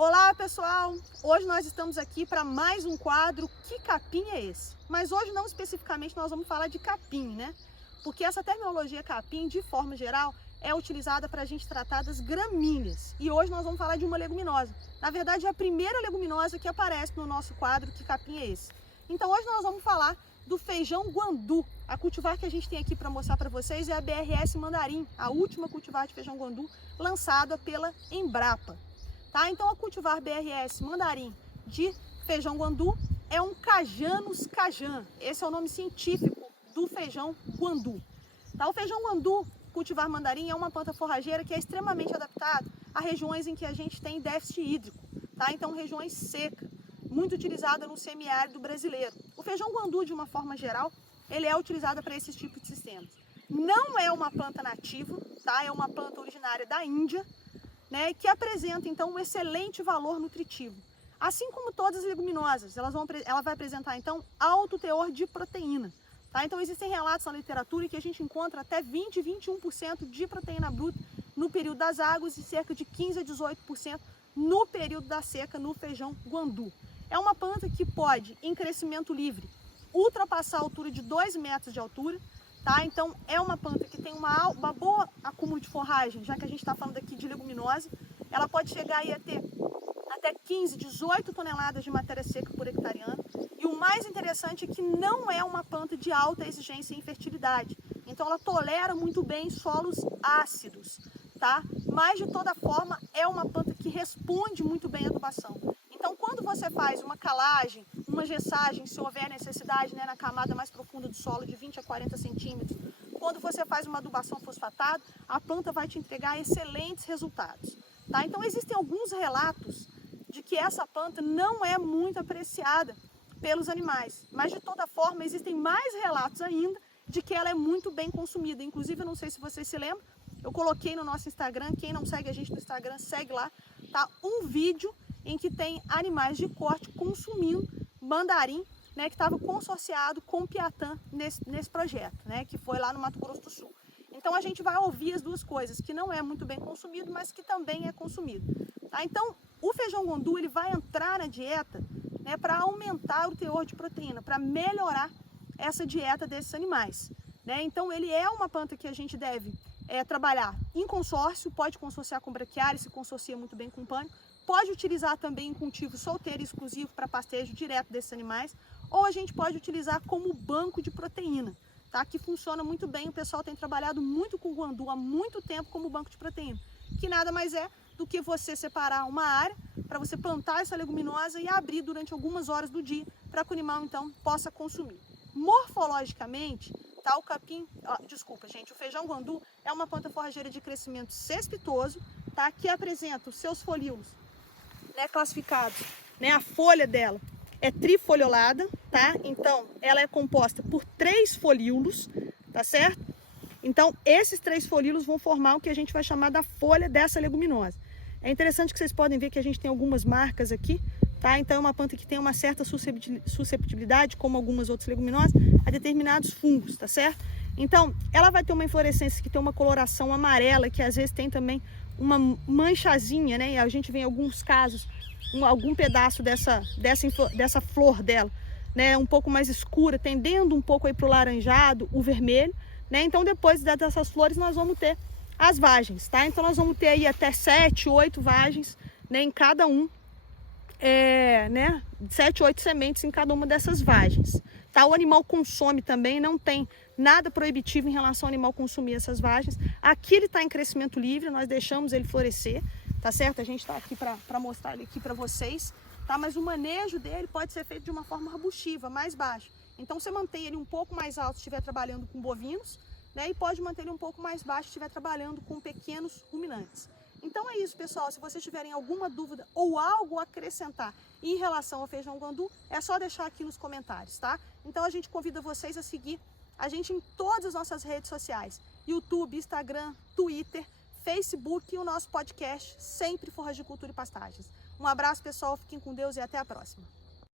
Olá pessoal, hoje nós estamos aqui para mais um quadro Que Capim é Esse? Mas hoje não especificamente nós vamos falar de capim, né? Porque essa terminologia capim, de forma geral, é utilizada para a gente tratar das gramíneas. E hoje nós vamos falar de uma leguminosa. Na verdade é a primeira leguminosa que aparece no nosso quadro Que Capim é Esse? Então hoje nós vamos falar do feijão guandu. A cultivar que a gente tem aqui para mostrar para vocês é a BRS Mandarim, a última cultivar de feijão guandu lançada pela Embrapa. Tá? Então a cultivar BRS Mandarim de feijão guandu é um Cajanus cajan. Esse é o nome científico do feijão guandu. Tá? O feijão guandu cultivar mandarim é uma planta forrageira que é extremamente adaptada a regiões em que a gente tem déficit hídrico. Tá? Então regiões secas, muito utilizada no semiárido brasileiro. O feijão guandu, de uma forma geral, ele é utilizado para esses tipos de sistemas. Não é uma planta nativa, tá? É uma planta originária da Índia, né, que apresenta então um excelente valor nutritivo. Assim como todas as leguminosas, ela vai apresentar então alto teor de proteína. Tá? Então existem relatos na literatura que a gente encontra até 20, 21% de proteína bruta no período das águas e cerca de 15 a 18% no período da seca no feijão guandu. É uma planta que pode, em crescimento livre, ultrapassar a altura de 2 metros de altura. Tá? Então é uma planta que tem uma boa acúmulo de forragem, já que a gente está falando aqui de leguminosa. Ela pode chegar aí a ter até 15, 18 toneladas de matéria seca por hectareano. E o mais interessante é que não é uma planta de alta exigência em fertilidade. Então ela tolera muito bem solos ácidos, tá? Mas de toda forma é uma planta que responde muito bem à adubação. Então quando você faz uma calagem, uma gessagem, se houver necessidade, né, na camada mais profunda do solo de 20 a 40 centímetros, quando você faz uma adubação fosfatada, a planta vai te entregar excelentes resultados. Tá? Então existem alguns relatos de que essa planta não é muito apreciada pelos animais, mas de toda forma existem mais relatos ainda de que ela é muito bem consumida. Inclusive, eu não sei se vocês se lembram, eu coloquei no nosso Instagram, quem não segue a gente no Instagram, segue lá, tá? Um vídeo em que tem animais de corte consumindo mandarim, né, que estava consorciado com o Piatã nesse projeto, né, que foi lá no Mato Grosso do Sul. Então a gente vai ouvir as duas coisas, que não é muito bem consumido, mas que também é consumido. Tá? Então o feijão guandu ele vai entrar na dieta, né, para aumentar o teor de proteína, para melhorar essa dieta desses animais. Né? Então ele é uma planta que a gente deve trabalhar em consórcio, pode consorciar com braquiária, se consorcia muito bem com pânico, pode utilizar também em cultivo solteiro e exclusivo para pastejo direto desses animais, ou a gente pode utilizar como banco de proteína, tá? Que funciona muito bem. O pessoal tem trabalhado muito com o guandu há muito tempo como banco de proteína, que nada mais é do que você separar uma área para você plantar essa leguminosa e abrir durante algumas horas do dia para que o animal então possa consumir. Morfologicamente, tá? O feijão guandu é uma planta forrageira de crescimento cespitoso, tá? Que apresenta os seus folíolos, né, classificados, né? A folha dela é trifoliolada, tá? Então ela é composta por 3 folíolos, tá certo? Então esses 3 folíolos vão formar o que a gente vai chamar da folha dessa leguminosa. É interessante que vocês podem ver que a gente tem algumas marcas aqui, tá? Então é uma planta que tem uma certa susceptibilidade, como algumas outras leguminosas, a determinados fungos, tá certo? Então ela vai ter uma inflorescência que tem uma coloração amarela, que às vezes tem também uma manchazinha, né? E a gente vê em alguns casos algum pedaço dessa flor dela, né? Um pouco mais escura, tendendo um pouco aí para o laranjado, o vermelho, né? Então depois dessas flores nós vamos ter as vagens, tá? Então nós vamos ter aí até 7, 8 vagens, né, em cada um, né? 7, 8 sementes em cada uma dessas vagens. Tá? O animal consome também, não tem nada proibitivo em relação ao animal consumir essas vagens. Aqui ele está em crescimento livre, nós deixamos ele florescer, tá certo? A gente está aqui para mostrar ele aqui para vocês, tá? Mas o manejo dele pode ser feito de uma forma arbustiva, mais baixa. Então você mantém ele um pouco mais alto se estiver trabalhando com bovinos, né? E pode manter ele um pouco mais baixo se estiver trabalhando com pequenos ruminantes. Então é isso, pessoal. Se vocês tiverem alguma dúvida ou algo a acrescentar em relação ao feijão guandu, é só deixar aqui nos comentários, tá? Então a gente convida vocês a seguir a gente em todas as nossas redes sociais: YouTube, Instagram, Twitter, Facebook e o nosso podcast Sempre Forragicultura e Pastagens. Um abraço, pessoal. Fiquem com Deus e até a próxima.